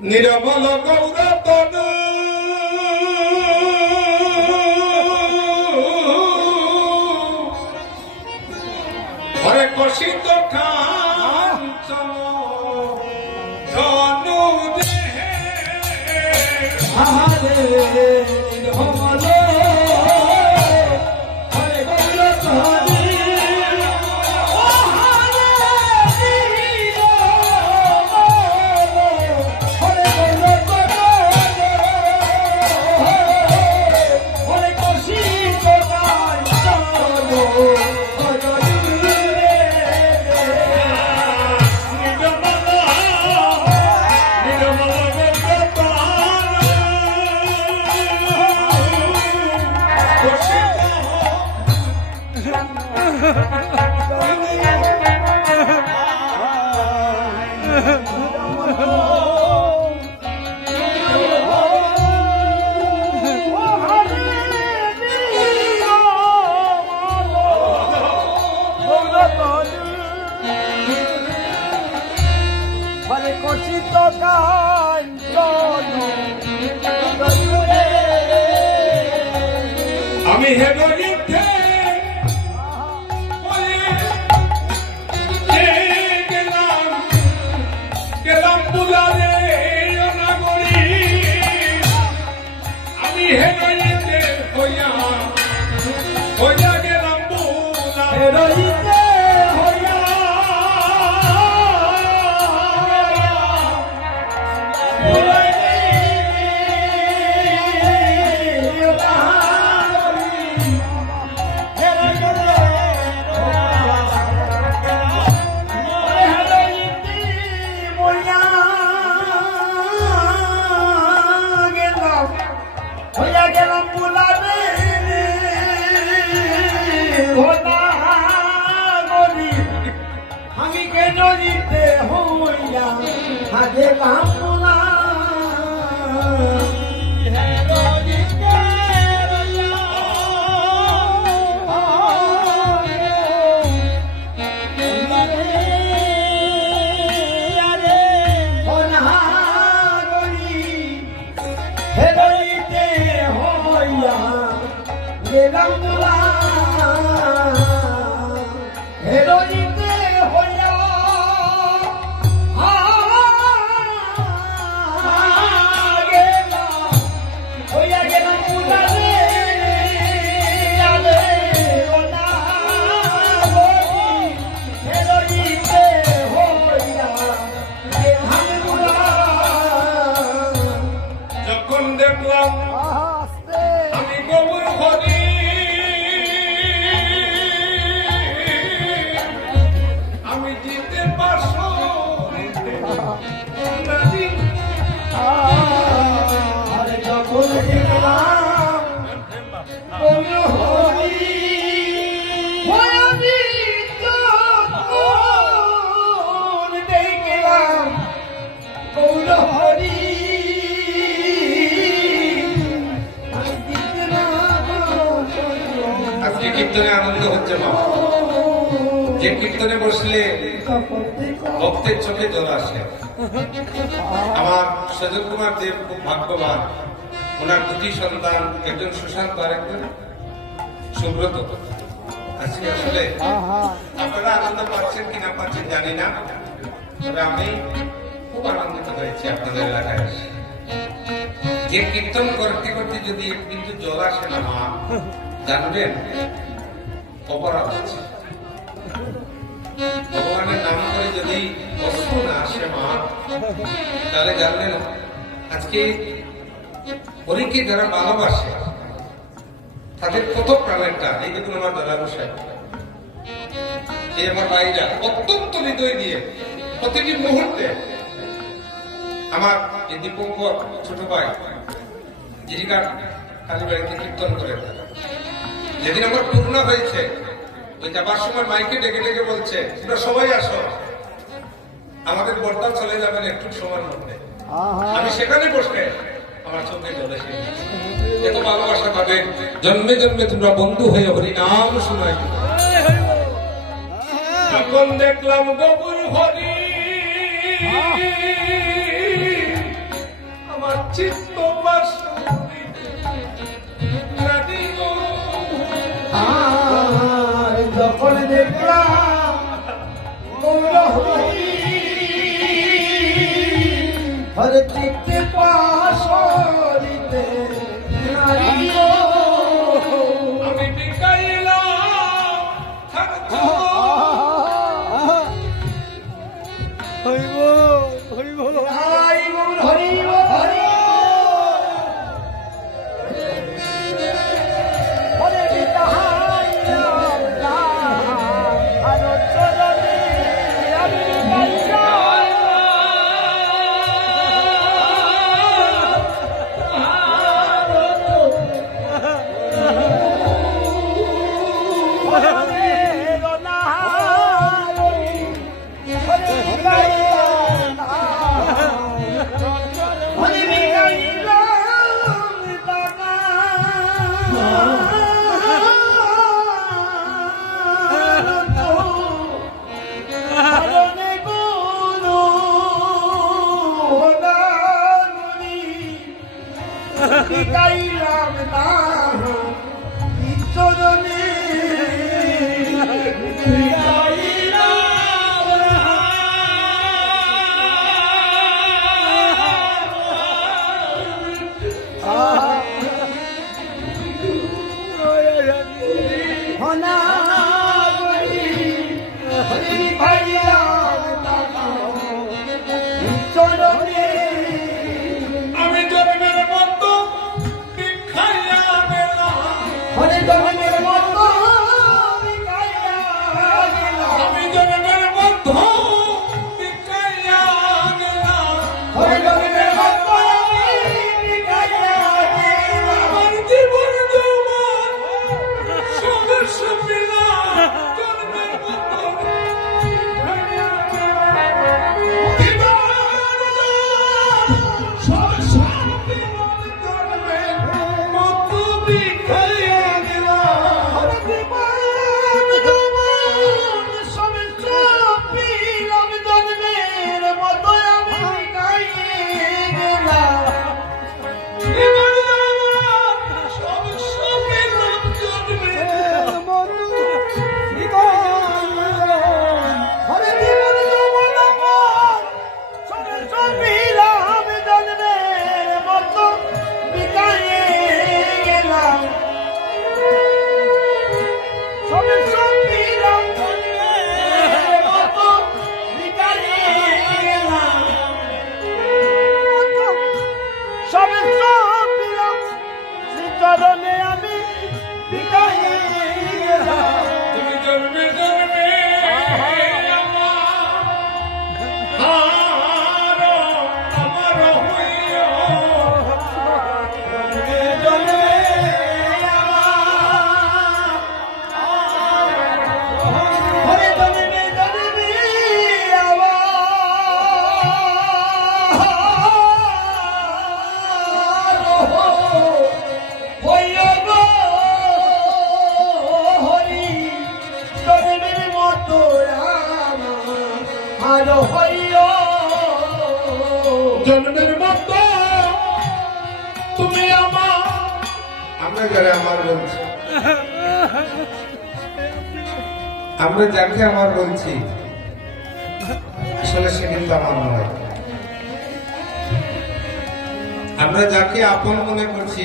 নিরমল গৌরতনু হরে কষিত কাঞ্চন ধনু দেহে হরে নির্মল হরে গৌরতনু হরে কষিত কাঞ্চন আমি হেগরিতে গেলাম বুলারে নাগরী আমি হেগরিতে হইয়া গেলাম বুলারে আমি কেন দিতে হইয়া আগে কামনা গেলাম হেরোইতে হইয়া গেলাম উদারে হেরোইতে হইয়া যখন দেখলাম আমি গৌর হরি আমি জিতে পারছো আরে যখন দেখলাম গৌর হরি আমি যখন দেখলাম গৌর হরি আজকে কীর্তনে আনন্দ হচ্ছে মা যে কীর্তনে বসলে ভক্তের চোখে জল আসে আমার সজল কুমার দেব খুব ভাগ্যবান ওনার দুটি সন্তান একজন সুশান্ত আর একজন সুব্রত আজকে আসলে আপনারা আনন্দ পাচ্ছেন কিনা পাচ্ছেন জানি না তবে আমি খুব আনন্দিত হয়েছি আপনাদের এলাকায় এসে যে কীর্তন করতে করতে যদি কিন্তু জল আসে না মা জানবেন অপরাধ আছে ভগবানের নাম করে যদি অস্ত্র না আসে মা তাহলে জানলেন আজকে হরিকে যারা ভালোবাসে তাদের কত প্রাণের টান এই দেখুন আমার দাদা বসে এই আমার ভাইরা অত্যন্ত হৃদয় দিয়ে প্রতিটি মুহূর্তে আমার এই দীপঙ্কর ছোট ভাই জীবিকার কালীবাড়িতে কীর্তন করে থাকে যেদিন আমার পূর্ণা হয়েছে ওই যাবার সময় মাইকে ডেকে ডেকে বলছে তোমরা সবাই আসো আমাদের বর্তা চলে যাবেন একটু সময়ের মধ্যে আমি সেখানে বসে আমার চোখে জল এসে এত ভালোবাসা পাবে জন্মে জন্মে তোমরা বন্ধু হয়ে হরি নাম শোনাই যখন দেখলাম গৌর হরি চিত্ত রানী গো আর যখন দেখলাম গৌরহরি হরে চিত্তে পাশরিতে নারী গো আমি বিকাইলাম থাকতো আই গৌর হরি হরি হরে বিতাহাইলাম না আর চরণে আমি গাইলাম না চরণে আমি জন্মের মতো বিখাইয়া গেলাম হরে জগনের মতো গাইয়া গেলাম আমি জন্মের মতো বিখাইয়া গেলাম হরে জগনের মতো গাইয়া গেলাম আমার জীবন যৌবন সংঘর্ষ পেলাম জন্মের মতো চরণে আমি বিকাই তুমি জন্মে জন্মে আমার হইয়া হরে জনমে জনমে হইয়া গো হরি জনমের মতো আর হইয়া জন্মের মতো তুমি আমরা যারা আমার বলছি আমরা যাকে আমার বলছি আসলে সে কিন্তু আমার নয়। আমরা যাকে আপন মনে করছি